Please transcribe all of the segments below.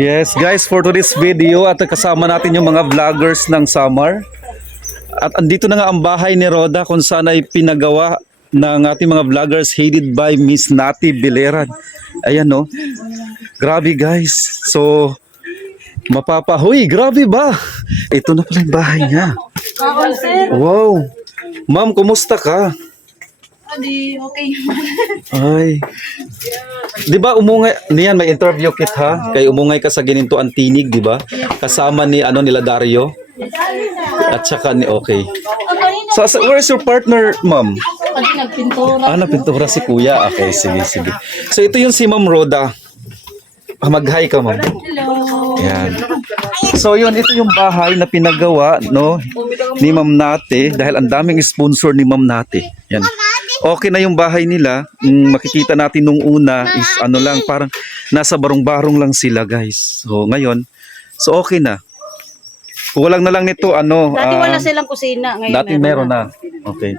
Yes guys, for today's video at kasama natin yung mga vloggers ng summer. At andito na nga ang bahay ni Roda kung saan ay pinagawa ng ating mga vloggers headed by Miss Nati Bileran. Ayan no. Grabe guys. So, mapapahoy, grabe ba? Ito na pala yung bahay niya. Wow. Ma'am, kumusta ka? Adi, okay. Ay. 'Di ba umungay niyan may interview kit ha? Kay umungay ka sa gininto ang tinig, 'di ba? Kasama ni ano nila Dario at saka ni Okay. So as- where's your partner, ma'am? Nagpintura. Ah, napintura si Kuya. Okay, sige, sige. So ito yung si Ma'am Roda. Ah, Mag-hi ka, ma'am. Hello. Yan. So yun, ito yung bahay na pinagawa no ni Ma'am Nate dahil ang daming sponsor ni Ma'am Nate. Yan. Okay na yung bahay nila. Mm, makikita natin nung una is ano lang parang nasa barong-barong lang sila, guys. So ngayon, so okay na. Kulang na lang nito ano. Dati ah, wala silang kusina. Ngayon Dati meron na. Okay.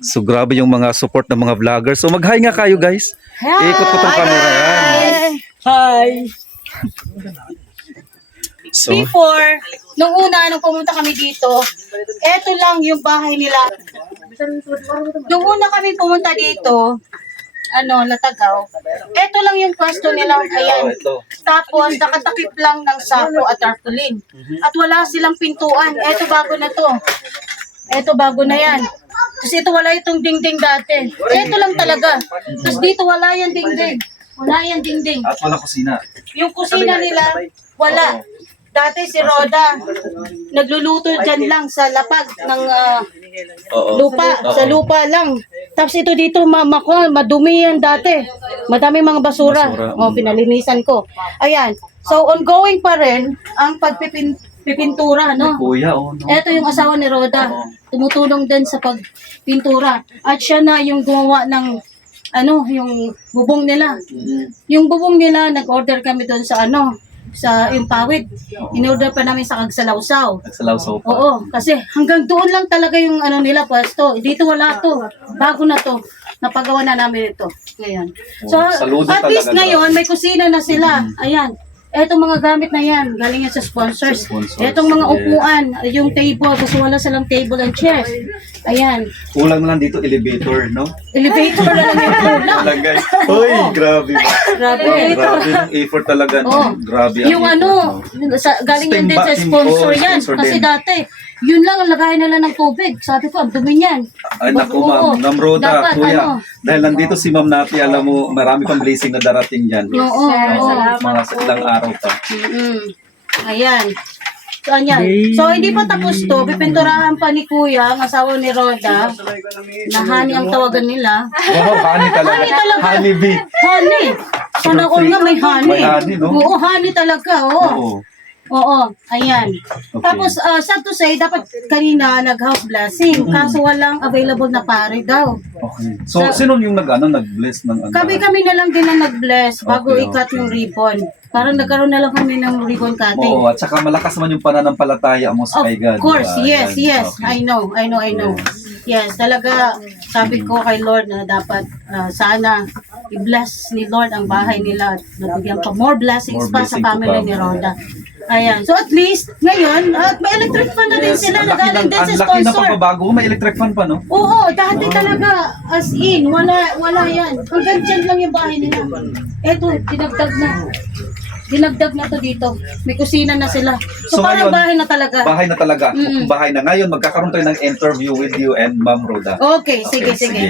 So grabe yung mga support ng mga vloggers. So mag-hi nga kayo guys. Hi! Ikot ko tong camera yan. Hi! So, Before, nung una, nung pumunta kami dito, eto lang yung bahay nila. Nung una kami pumunta dito, ano, Latagaw, eto lang yung pwesto nila. Ayan. ito. Tapos, nakatakip lang ng sapo at tarpaulin. At wala silang pintuan. Eto bago na to. Eto bago na yan. Kasi ito wala itong dingding dati. Eto lang talaga. Tapos dito wala yung dingding. Wala yung dingding. At wala kusina. Yung kusina nila, wala. Dati si Roda, nagluluto dyan lang sa lapag ng ah, Oo. lupa, sa lupa lang. Tapos ito dito, mama ko, madumi yan dati. Madami mga basura. Basura, O, pinalinisan ko. Ayan. So, ongoing pa rin ang pagpipintura, no? Kuya, oh no. Ito yung asawa ni Roda. Tumutulong din sa pagpintura. At siya na yung gumawa ng ano, yung bubong nila. Yung bubong nila, nag-order kami doon sa ano, sa Impawid. In-order pa namin sa Kagsalawsaw. Nagsalaw-saw pa. Oo, kasi hanggang doon lang talaga yung ano nila pwesto. Dito wala to. Bago na to. Napagawa na namin ito. Ngayon. So, Oh, saludo at least talaga. ngayon, may kusina na sila. Ayan. Etong mga gamit na yan, galing yan sa sponsors. Sponsors, Etong mga yes. upuan, yung table, kasi wala silang table and chairs. Ayan. Kulang na lang dito elevator, no? Elevator na lang yung kulang. Wala guys. Hoy, grabe. Grabe. Grabe yung effort talaga. no? Oh. Grabe ang Yung effort, ano, no? sa, galing yan din Timba, sa tim- sponsor oh, yan. sponsor Kasi din. dati, yun lang ang lagayan nila ng tubig. Sabi ko, ang dumi niyan. Ay naku Oo, ma'am, Ma'am Roda, dapat, kuya. ano, Dahil nandito si Ma'am Nati, alam mo, marami pang blessing na darating dyan. Oo, oo. Mga sa ilang araw pa. Mm-mm. Ayan. So, ayan. So, hindi pa tapos to. Pipinturahan pa ni Kuya, ang asawa ni Roda, na honey ang tawagan nila. Wow, honey talaga. Honey talaga. Honey bee. Honey! Sana all nga may honey. May honey, no? Oo, honey talaga. Oo. Oo. Oo, ayan. Tapos, uh, sad to say, dapat kanina nag-house blessing. Kaso walang available na pare daw. Okay. So, sino yung nag, ano, nag-bless ng ano? Kami-kami na lang din na nag-bless bago Okay, ikat okay. yung ribbon. Parang nagkaroon na lang kami ng ribbon cutting. Oo, at saka malakas naman yung pananampalataya mo sa Of kay God. course, diba? yes, Yan, yes. okay. I know, I know, I know. Yes, talaga sabi ko kay Lord na dapat ah, sana i-bless ni Lord ang bahay nila at nabigyan pa more blessings More pa sa family ni Roda. Ayan. So at least ngayon, at may electric fan na din Yes, sila na galing ng- din sa Ang laki na sponsor. pagbabago. May electric fan pa, no? Oo, dati talaga as in, wala wala yan. Hanggang dyan lang yung bahay nila. Eto, dinagdag na. Dinagdag na to dito. May kusina na sila. So, So, parang ngayon, bahay na talaga. Bahay na talaga. Mm-mm. Bahay na. Ngayon, magkakaroon tayo ng interview with you and Ma'am Roda. Okay, sige, Okay, sige. sige.